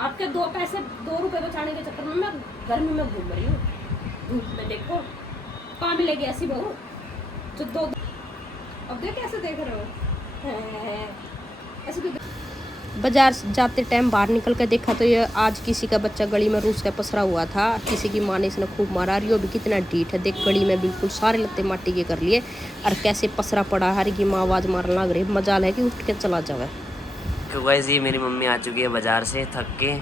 आपके 2 पैसे 2 रुपए बचाने के चक्कर में मैं गर्मी में घूम रही हूँ, धूप में। देखो कहाँ मिलेगी ऐसी बहू जो 2। अब देख कैसे देख रहे हो, ऐसे क्यों? बाजार जाते टाइम बाहर निकल कर देखा तो ये आज किसी का बच्चा गली में रूस का पसरा हुआ था। किसी की माँ ने इसने खूब मारा। रियो भी कितना डीठ है, देख गली में बिल्कुल सारे लत्ते माटी के कर लिए और कैसे पसरा पड़ा। हर की माँ आवाज मारने लग रही, मजाल है कि उठ के चला जावे। गाइस ये मेरी मम्मी आ चुकी है बाजार से थक के।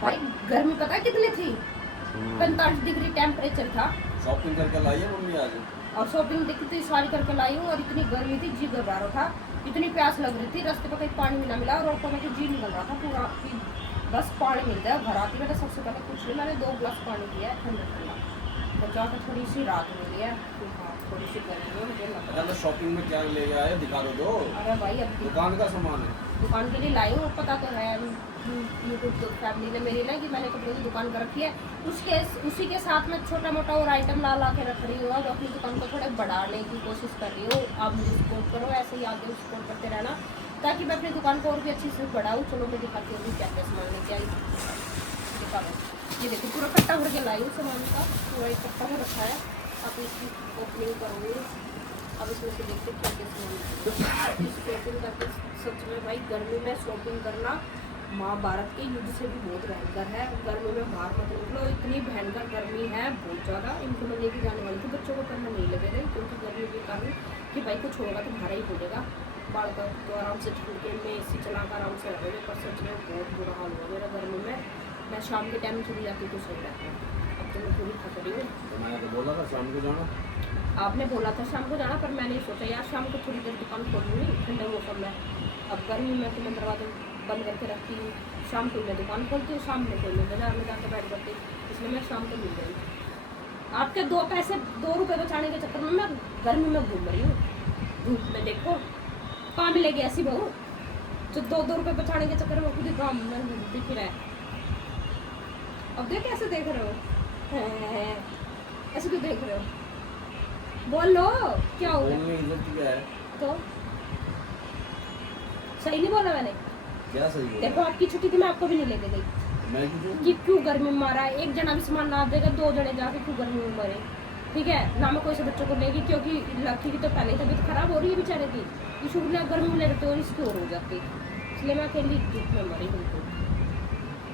भाई गर्मी पता है कितनी थी? 45 डिग्री टेम्परेचर था। शॉपिंग करके लाई है मम्मी आज। और शॉपिंग कितनी सारी करके लाई हूँ। और इतनी गर्मी थी, जी घबरा रहा था, इतनी प्यास लग रही थी, रास्ते पर कहीं पानी भी ना मिला और ऑटोमेटिक जी निकल रहा था पूरा कि बस पानी मिल जाए। घर आती मैंने सबसे पहले कुछ नहीं, मैंने 2 गिलास पानी पिया है ठंडा ठंडा, तो जाकर थोड़ी सी रात मिली है। हाँ थोड़ी सी गर्मी है मुझे लग रहा है। शॉपिंग में क्या ले आए दिखा दो। अरे भाई अब दुकान का सामान है, दुकान के लिए लाई हूँ। पता तो है यूट्यूब तो फैमिली ने मेरी ना कि मैंने कपड़े की दुकान कर रखी है, उसी के साथ मैं छोटा मोटा और आइटम ला के रख रही हूँ। अब अपनी दुकान को थोड़ा बढ़ाने की कोशिश कर रही हूँ। आप मुझे सपोर्ट करो, ऐसे ही आगे सपोर्ट करते रहना ताकि मैं अपनी दुकान को और भी अच्छी से बढ़ाऊँ। चलो मैं दिखाती हूँ क्या क्या सामान लेके आई, दिखा दो। ये देखो पूरा कट्टा भर के लाई हूँ सामान का, पूरा एक कट्टा भर रखा है। आप इसकी ओपनिंग करोगे, अब इसमें से देखते क्या क्या सामान। शॉपिंग करके सच में भाई गर्मी में शॉपिंग करना महाभारत के युद्ध से भी बहुत भयंकर है। गर्मी में बाहर मत निकलो, इतनी भयंकर गर्मी है बहुत ज़्यादा। इनको मैं लेके जाने वाली थी बच्चों को, पर मैं नहीं लगे रही क्योंकि गर्मी के कारण कि भाई कुछ होगा तो भाड़ा ही पड़ेगा। बाल का तो आराम से ठंड के में AC चला कर आराम से रहोगे, पर सच में बहुत बुरा हाल हुआ मेरा गर्मी में। मैं शाम के टाइम चली जाती तो सही रहता। अब तो मैं पूरी थक रही हूँ। तो मैंने तो बोला था शाम को जाना। आपने बोला था शाम को जाना, पर मैंने सोचा यार शाम को थोड़ी देर दुकान खोल लूँगी ठंडे मौसम में। अब गर्मी में तो मैं दरवाजा बंद करके रखती हूँ, शाम को मैं दुकान खोलती हूँ, शाम में कोई मैं बाजार में जाकर बैठ जाती, इसलिए मैं शाम को मिल गई। आपके 2 पैसे 2 रुपए बचाने के चक्कर में मैं गर्मी में घूम रही हूँ, धूप में। देखो कहाँ मिलेगी ऐसी बहू जो 2 रुपए बचाने के चक्कर में खुद ही काम में दिख रहा है। अब देख कैसे देख रहे हो, ऐसे क्यों देख रहे हो? बोलो क्या हो गया? इज्जत क्या है तो सही नहीं बोला मैंने? क्या सही है? देखो आपकी छुट्टी थी, मैं आपको भी नहीं लेके गई मैं कि क्यों गर्मी में मारा है। एक जना भी सामान ना देगा, 2 जने जाके क्यों गर्मी में मरे? ठीक है ना, मैं कोई से बच्चों को लेगी क्योंकि लड़की की तो पहले ही तबीयत खराब हो रही है बेचारे की, इस गर्मी में ले रहे तो इसकी और हो जाती, इसलिए मैं अकेली धूप में मरी बिल्कुल।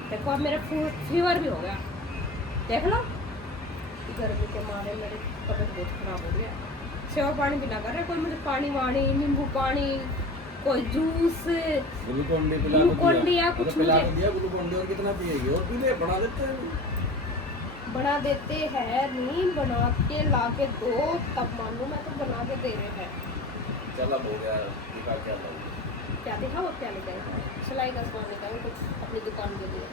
देखो अब मेरा फीवर भी हो गया, देख लो गर्मी के मारे मेरी तबीयत बहुत खराब हो गया। सेवा पानी भी ना कर रहे कोई, मुझे पानी वानी नींबू पानी कोई जूस ग्लूकोन डी या कुछ मुझे ग्लूकोन डी। और कितना पिएगी? और पीले बना देते हैं, बना देते हैं नहीं, बना के ला के दो तब मानू मैं, तो बना के दे रहे हैं। चल अब हो गया, दिखा क्या लाऊं? क्या दिखाओ क्या लेकर सिलाई का सामान निकालो कुछ अपनी दुकान के लिए।